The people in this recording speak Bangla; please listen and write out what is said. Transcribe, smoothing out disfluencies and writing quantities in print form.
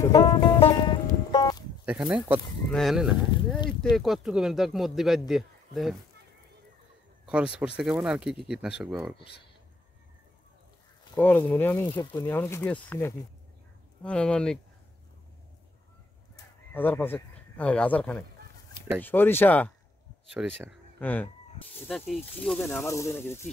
500 দাও। এখানে কত? না এনে না এইতে কতটুকু দেখ মধ্যে বাদ দিয়ে দেখ খরচ পড়ছে কেমন, আর কি কি কীটনাশক ব্যবহার করছে? খরচ মনে আমি হিসাব করি এখন কি দিয়েছি নাকি মানে 1000 1000 খানে তাই সরিষা। সরিষা। হ্যাঁ এটা কি হবে না আমার হবে নাকি কি